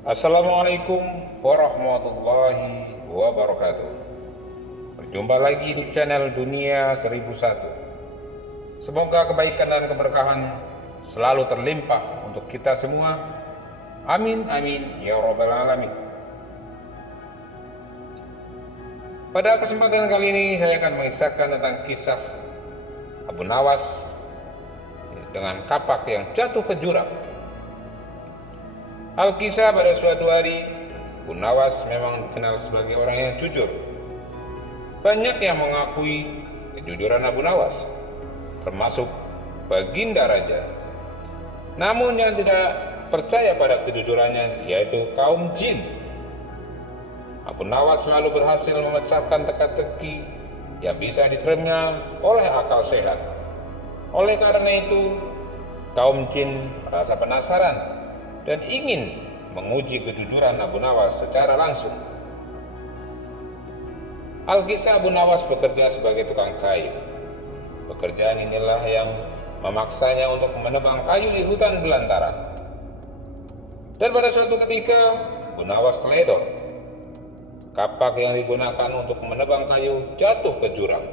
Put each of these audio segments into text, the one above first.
Assalamualaikum warahmatullahi wabarakatuh. Berjumpa lagi di channel Dunia 1001. Semoga kebaikan dan keberkahan selalu terlimpah untuk kita semua. Amin amin ya rabbal alamin. Pada kesempatan kali ini saya akan mengisahkan tentang kisah Abu Nawas dengan kapak yang jatuh ke jurang. Alkisah pada suatu hari, Abu Nawas memang dikenal sebagai orang yang jujur. Banyak yang mengakui kejujuran Abu Nawas, termasuk Baginda Raja. Namun yang tidak percaya pada kejujurannya yaitu kaum jin. Abu Nawas selalu berhasil memecahkan teka-teki yang bisa diterima oleh akal sehat. Oleh karena itu, kaum jin merasa penasaran dan ingin menguji kejujuran Abu Nawas secara langsung. Alkisah Abu Nawas bekerja sebagai tukang kayu. Pekerjaan inilah yang memaksanya untuk menebang kayu di hutan belantara. Dan pada suatu ketika, Abu Nawas teledor. Kapak yang digunakan untuk menebang kayu jatuh ke jurang.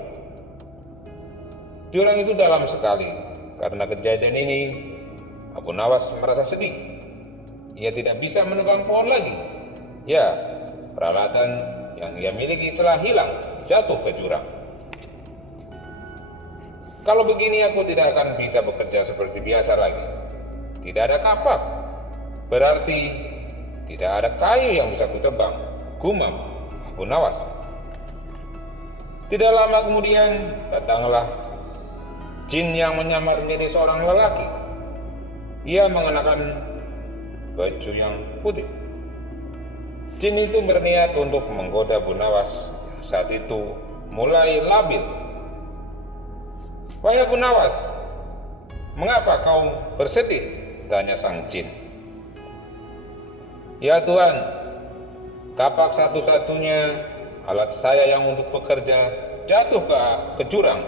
Jurang itu dalam sekali. Karena kejadian ini, Abu Nawas merasa sedih. Ia tidak bisa menebang pohon lagi. Ya, peralatan yang ia miliki telah hilang, jatuh ke jurang. Kalau begini aku tidak akan bisa bekerja seperti biasa lagi. Tidak ada kapak, berarti tidak ada kayu yang bisa kutebang, gumam Abu Nawas. Tidak lama kemudian datanglah jin yang menyamar menjadi seorang lelaki. Ia mengenakan baju yang putih. Jin itu berniat untuk menggoda Abu Nawas yang saat itu mulai labil. "Wahai Abu Nawas, mengapa kau bersedih?" tanya sang jin. "Ya Tuhan, kapak satu-satunya alat saya yang untuk bekerja jatuh ke jurang.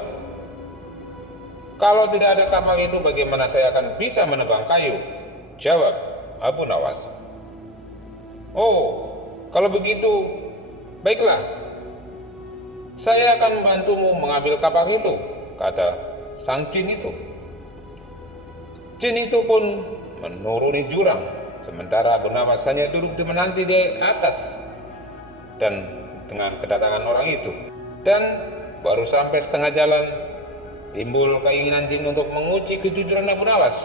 Kalau tidak ada kapak itu, bagaimana saya akan bisa menebang kayu?" jawab Abu Nawas. "Oh, kalau begitu, baiklah. Saya akan membantumu mengambil kapak itu," kata sang jin itu. Jin itu pun menuruni jurang, sementara Abu Nawas hanya duduk menanti di atas. Dan dengan kedatangan orang itu, dan baru sampai setengah jalan, timbul keinginan jin untuk menguji kejujuran Abu Nawas.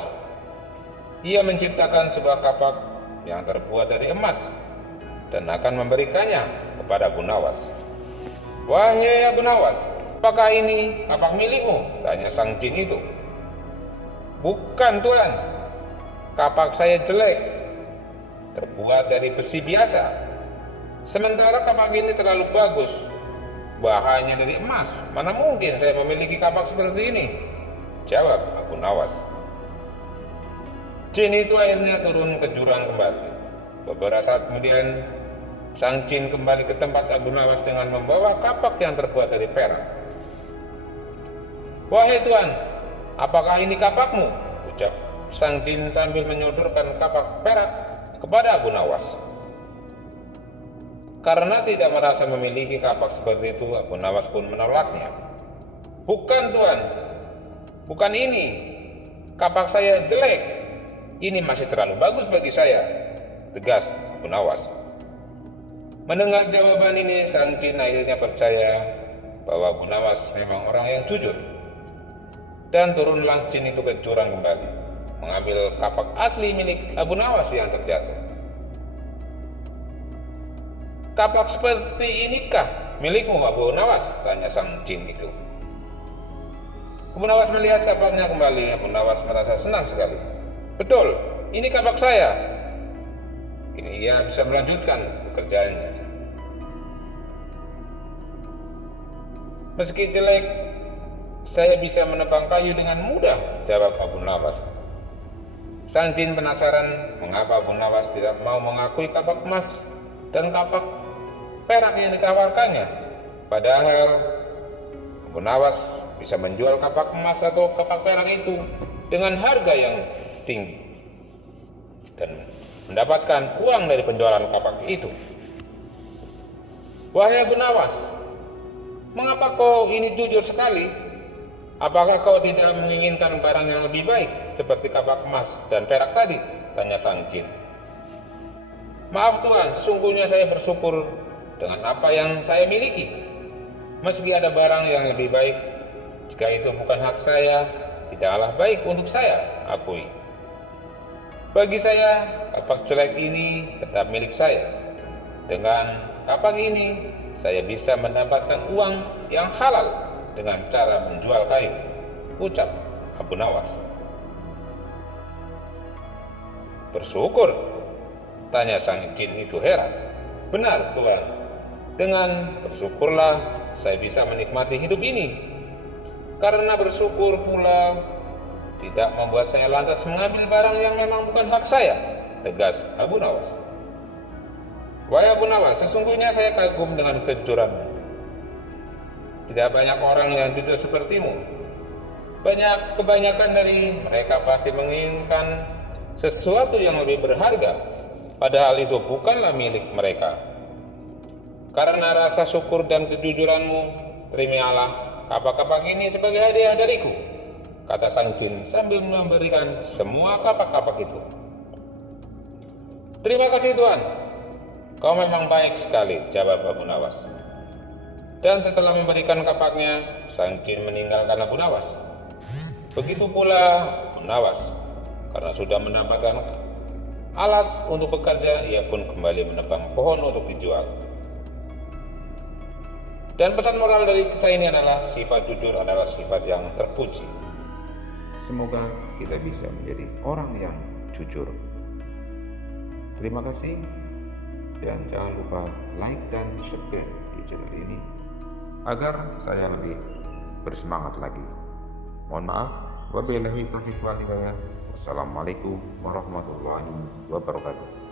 Ia menciptakan sebuah kapak yang terbuat dari emas dan akan memberikannya kepada Abu Nawas. "Wahai Abu Nawas, apakah ini kapak milikmu?" tanya sang jin itu. "Bukan Tuhan, kapak saya jelek, terbuat dari besi biasa. Sementara kapak ini terlalu bagus, bahannya dari emas. Mana mungkin saya memiliki kapak seperti ini?" jawab Abu Nawas. Jin itu akhirnya turun ke jurang kembali. Beberapa saat kemudian, sang jin kembali ke tempat Abu Nawas dengan membawa kapak yang terbuat dari perak. "Wahai Tuan, apakah ini kapakmu?" ucap sang jin sambil menyodorkan kapak perak kepada Abu Nawas. Karena tidak merasa memiliki kapak seperti itu, Abu Nawas pun menolaknya. "Bukan Tuan, bukan ini. Kapak saya jelek. Ini masih terlalu bagus bagi saya," tegas Abu Nawas. Mendengar jawaban ini, sang jin akhirnya percaya bahwa Abu Nawas memang orang yang jujur. Dan turunlah jin itu ke jurang kembali, mengambil kapak asli milik Abu Nawas yang terjatuh. "Kapak seperti inikah milikmu, Abu Nawas?" tanya sang jin itu. Abu Nawas melihat kapaknya kembali. Abu Nawas merasa senang sekali. "Betul, ini kapak saya." Kini ia bisa melanjutkan pekerjaannya. "Meski jelek, saya bisa menebang kayu dengan mudah," jawab Abu Nawas. Sang jin penasaran mengapa Abu Nawas tidak mau mengakui kapak emas dan kapak perak yang ditawarkannya. Padahal Abu Nawas bisa menjual kapak emas atau kapak perak itu dengan harga yang tinggi. dan mendapatkan uang dari penjualan kapak itu. Wahai Abu Nawas, mengapa kau ini jujur sekali? Apakah kau tidak menginginkan barang yang lebih baik seperti kapak emas dan perak tadi? Tanya sang jin. Maaf Tuan, sesungguhnya saya bersyukur dengan apa yang saya miliki. Meski ada barang yang lebih baik, jika itu bukan hak saya, tidaklah baik untuk saya akui. Bagi saya, kapak jelek ini tetap milik saya. Dengan kapak ini, saya bisa mendapatkan uang yang halal dengan cara menjual kayu, ucap Abu Nawas. Bersyukur, tanya sang jin itu heran. Benar Tuan, dengan bersyukurlah saya bisa menikmati hidup ini. Karena bersyukur pula tidak membuat saya lantas mengambil barang yang memang bukan hak saya, tegas Abu Nawas. Wahai Abu Nawas, sesungguhnya saya kagum dengan kejujuranmu. Tidak banyak orang yang jujur sepertimu. Kebanyakan dari mereka pasti menginginkan sesuatu yang lebih berharga, padahal itu bukanlah milik mereka. Karena rasa syukur dan kejujuranmu, terimalah kapak-kapak ini sebagai hadiah dariku, kata sang jin sambil memberikan semua kapak-kapak itu. Terima kasih Tuan, kau memang baik sekali, jawab Abu Nawas. Dan setelah memberikan kapaknya, sang jin meninggalkan Abu Nawas. Begitu pula Abu Nawas, karena sudah mendapatkan alat untuk bekerja, ia pun kembali menebang pohon untuk dijual. Dan pesan moral dari kisah ini adalah sifat jujur adalah sifat yang terpuji. Semoga kita bisa menjadi orang yang jujur. Terima kasih, dan jangan lupa like dan subscribe di channel ini agar saya lebih bersemangat lagi. Mohon maaf, wabillahi taufiq wal hidayah. Wassalamualaikum warahmatullahi wabarakatuh.